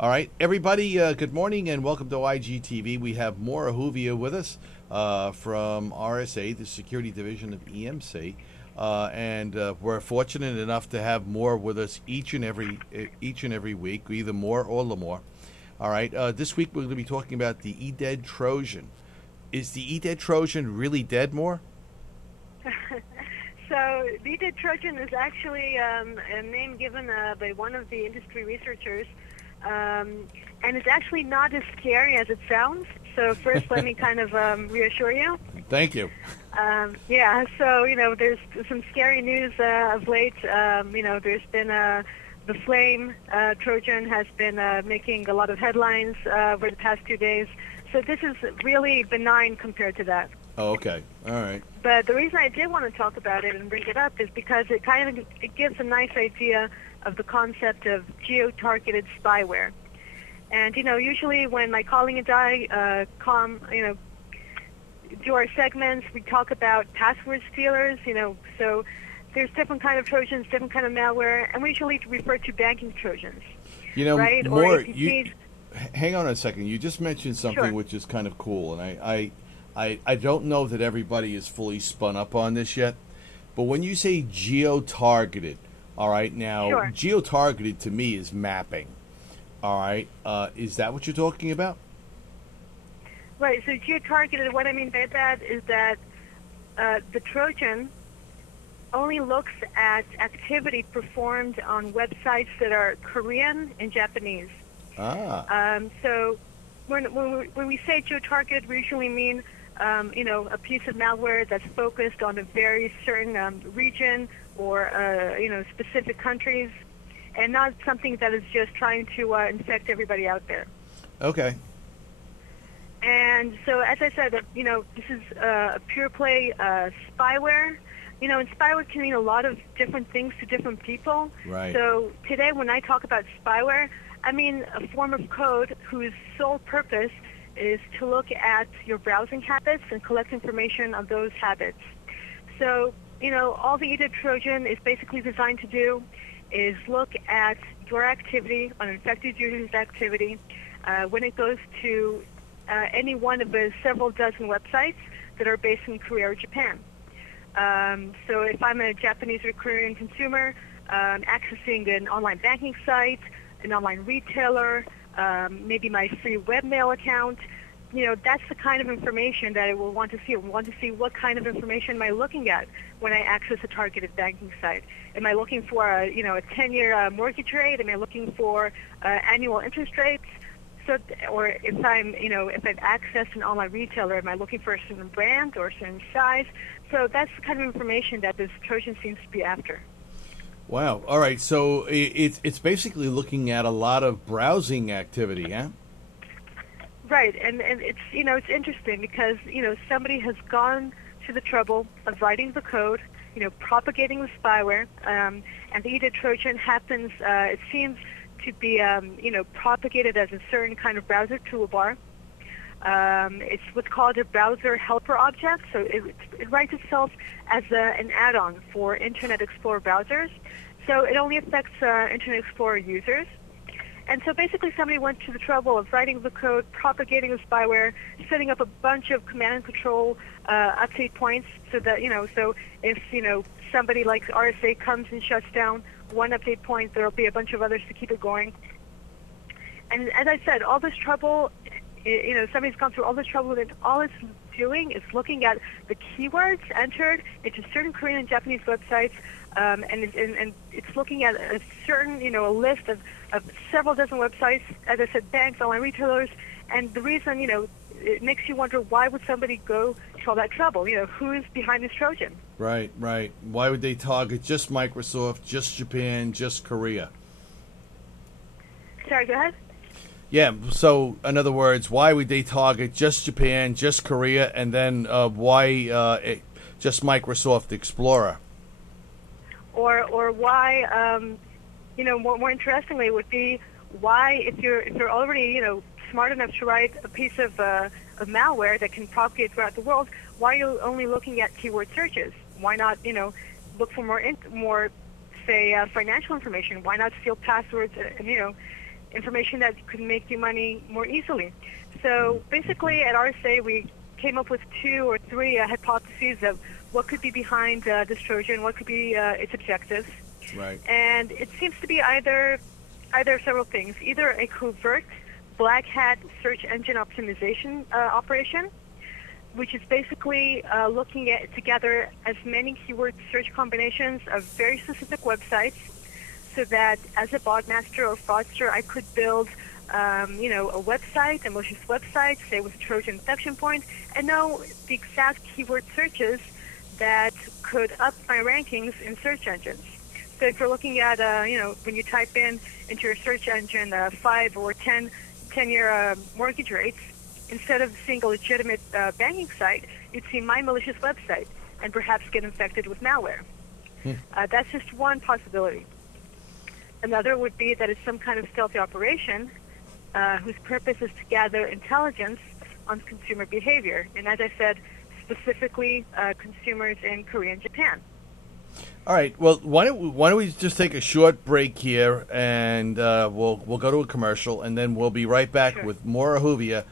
All right, everybody, good morning and welcome to IGTV. We have Maura Huvia with us from RSA, the Security Division of EMC. And we're fortunate enough to have Maura with us each and every week, either Maura or Lamore. All right, this week we're going to be talking about the EDED Trojan. Is the EDED Trojan really dead, Maura? So the EDED Trojan is actually a name given by one of the industry researchers, and it's actually not as scary as it sounds. So first, let me kind of reassure you. Thank you. Yeah, so, there's some scary news of late. There's been the Flame Trojan has been making a lot of headlines over the past 2 days. So this is really benign compared to that. Oh, okay. All right. But the reason I did want to talk about it and bring it up is because it it gives a nice idea of the concept of geo-targeted spyware. And, usually when my colleague and I do our segments, we talk about password stealers, so there's different kind of Trojans, different kind of malware, and we usually refer to banking Trojans. Right? Maura, hang on a second. You just mentioned something Sure. which is kind of cool, and I don't know that everybody is fully spun up on this yet, but when you say geo-targeted, all right, now, Sure. geo-targeted to me is mapping, all right? Is that what you're talking about? Right, so geo-targeted, what I mean by that is that the Trojan only looks at activity performed on websites that are Korean and Japanese. So when we say geo-targeted, we usually mean a piece of malware that's focused on a very certain region or specific countries, and not something that is just trying to infect everybody out there. Okay. And so, as I said, this is a pure play spyware. And spyware can mean a lot of different things to different people. Right. So today, when I talk about spyware, I mean a form of code whose sole purpose is to look at your browsing habits and collect information on those habits. So, all the EDED Trojan is basically designed to do is look at your activity, an infected user's activity, when it goes to any one of the several dozen websites that are based in Korea or Japan. So if I'm a Japanese or Korean consumer accessing an online banking site, an online retailer, maybe my free webmail account, that's the kind of information that I will want to see. I want to see what kind of information am I looking at when I access a targeted banking site. Am I looking for a 10-year mortgage rate? Am I looking for annual interest rates? So, or if I've accessed an online retailer, am I looking for a certain brand or a certain size? So that's the kind of information that this Trojan seems to be after. Wow. All right. So it's basically looking at a lot of browsing activity, huh? Right, and it's it's interesting because somebody has gone to the trouble of writing the code, propagating the spyware, and the EDED Trojan happens. It seems to be propagated as a certain kind of browser toolbar. It's what's called a browser helper object. So it writes itself as an add-on for Internet Explorer browsers. So it only affects Internet Explorer users. And so basically somebody went to the trouble of writing the code, propagating the spyware, setting up a bunch of command and control update points so that, so if, somebody like RSA comes and shuts down one update point, there will be a bunch of others to keep it going. And as I said, all this trouble, somebody's gone through all this trouble, and all it's doing is looking at the keywords entered into certain Korean and Japanese websites, and it's looking at a certain, a list of several dozen websites, as I said, banks, online retailers, and the reason, it makes you wonder, why would somebody go to all that trouble? Who's behind this Trojan? Right. Why would they target just Microsoft, just Japan, just Korea? Sorry, go ahead. Yeah, so in other words, why would they target just Japan, just Korea, and then why just Microsoft Explorer? Or why, more interestingly, would be why, if you're already, smart enough to write a piece of malware that can propagate throughout the world, why are you only looking at keyword searches? Why not, look for more, say, financial information? Why not steal passwords? information that could make you money more easily. So basically at RSA we came up with 2 or 3 hypotheses of what could be behind this Trojan, what could be its objectives. Right. And it seems to be either several things, either a covert black hat search engine optimization operation, which is basically looking at together as many keyword search combinations of very specific websites, so that as a bot master or fraudster, I could build, a website, a malicious website, say with a Trojan infection point, and know the exact keyword searches that could up my rankings in search engines. So if you're looking at, when you type into your search engine 5 or 10-year mortgage rates, instead of seeing a legitimate banking site, you'd see my malicious website and perhaps get infected with malware. That's just one possibility. Another would be that it's some kind of stealthy operation whose purpose is to gather intelligence on consumer behavior. And as I said, specifically consumers in Korea and Japan. All right. Well, why don't we just take a short break here, and we'll go to a commercial, and then we'll be right back with more Ahuvia